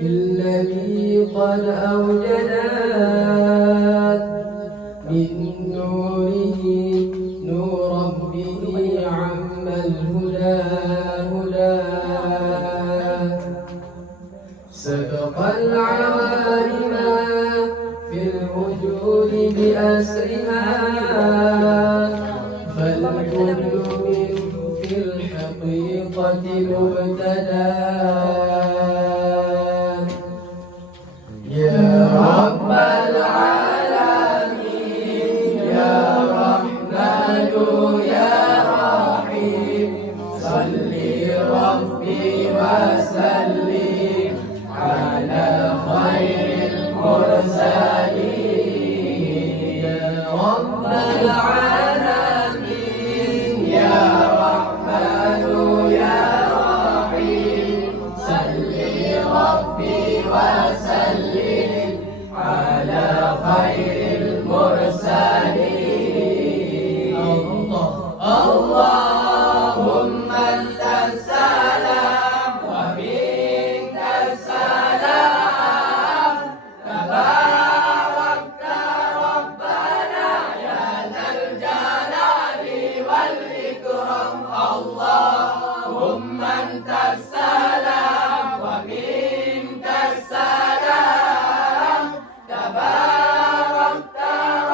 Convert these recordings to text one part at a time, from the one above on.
الذي قد أوجدت من نوره نورا به عم الهدى هدى سبق العوالم في الوجود بأسرها فالكل منه في الحقيقة مبتدى يا رب العالمين يا رحمن يا رحيم صل ربي وسلم على خير المرسلين يا رب العالمين يا رحمن يا رحيم صل ربي وسلم على خير المرسلين اللهم انت السلام ومنك السلام تباركت ربنا يا ذا الجلال والإكرام اللهم انت السلام ومنك السلام تباركت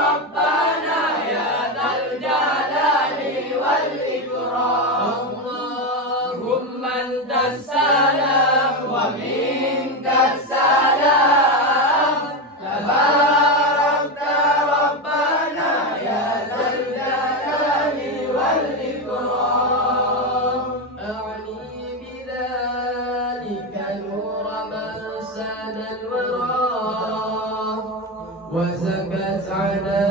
ربنا يا ذا الجلال والإكرام اللهم انت السلام ومنك السلام تباركت ربنا يا ذا الجلال والإكرام أعني بذلك نور من ساد الورى وزكت على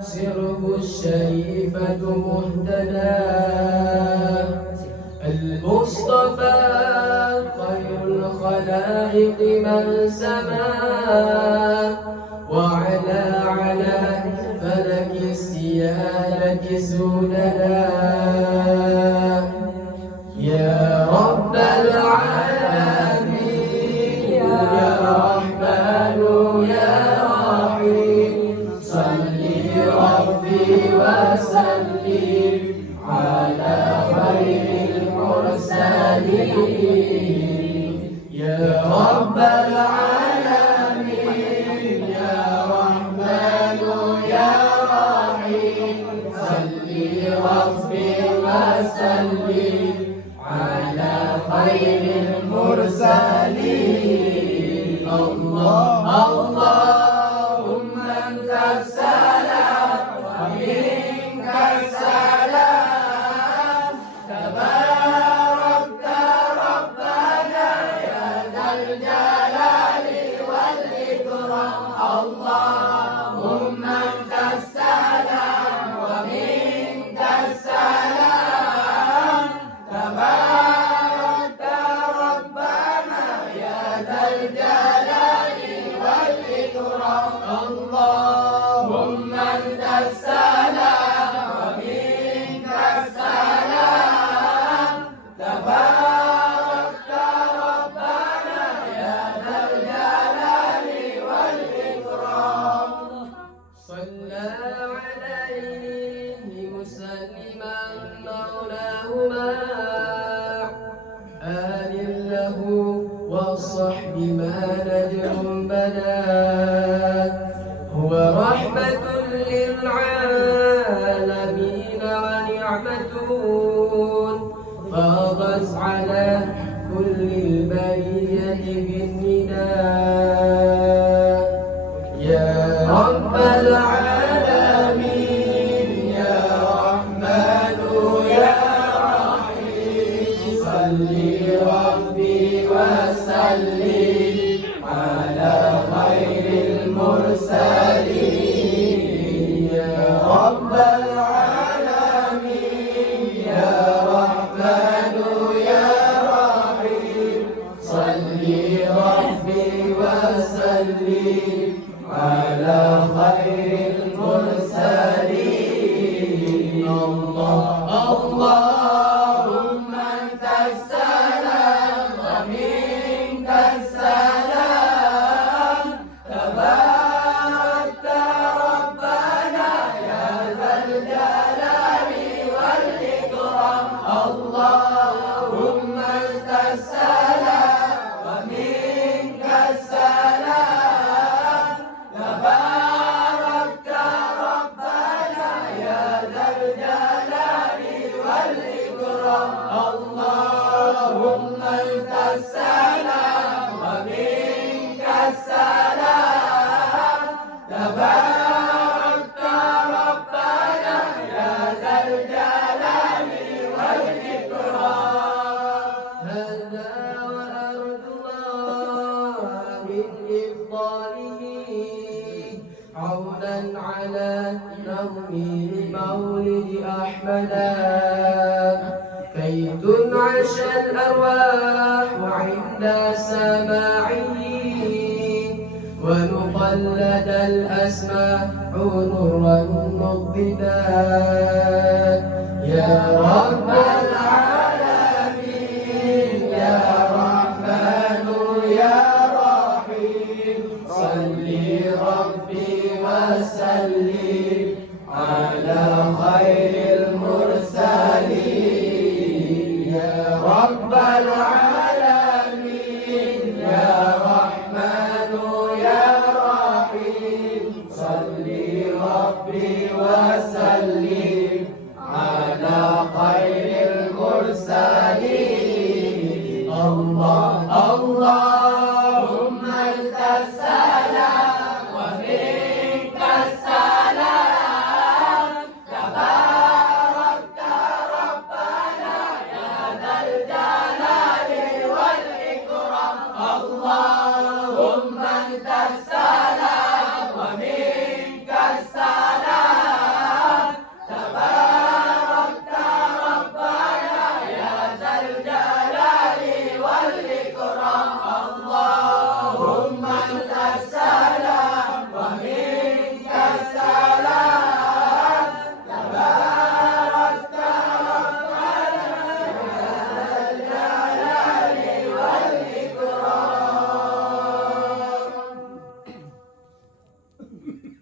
سره الشريفة مهتدى المصطفى خير الخلائق من سما وعلى على فلك السيادة سندا يا رب العالمين يا رحمن يا رحيم صل ربي وسلم على خير المرسلين يا رب العالمين يا رحمن يا رحيم صل ربي وسلم على خير المرسلين اللهم انت السلام ومنك السلام تباركت ربنا يا ذا الجلال والإكرام اللهم انت السلام ومنك السلام تباركت ربنا يا ذا الجلال والإكرام اللهم انت السلام ومنك السلام تباركت ربنا يا ذا الجلال والإكرام صلى عليه مسلما مولاه مع آل له والصحب ما نجم بدا هو رحمة للعالمين ونعمة فاضت على كل البرية بالنداء يا رب العالمين يا رحمن يا رحيم صل ربي وسلم على خير المرسلين يا رب العالمين يا رحمن يا رحيم صل ربي وسلم على خير المرسلين اللهم انت السلام ومنك السلام من إفضاله عونا على نظم مولد أحمد كي تنعش الأرواح عند سماعه ونقلد الأسماع نورا مضدا يا رب العالمين يا رحمن يا رحيم صل ربي وسلم على خير المرسلين يا رب العالمين يا رحمن يا رحيم صل ربي وسلم على خير المرسلين الله اللهم أنت السلام ومنك السلام تباركت ربنا يا ذا الجلال والإكرام الله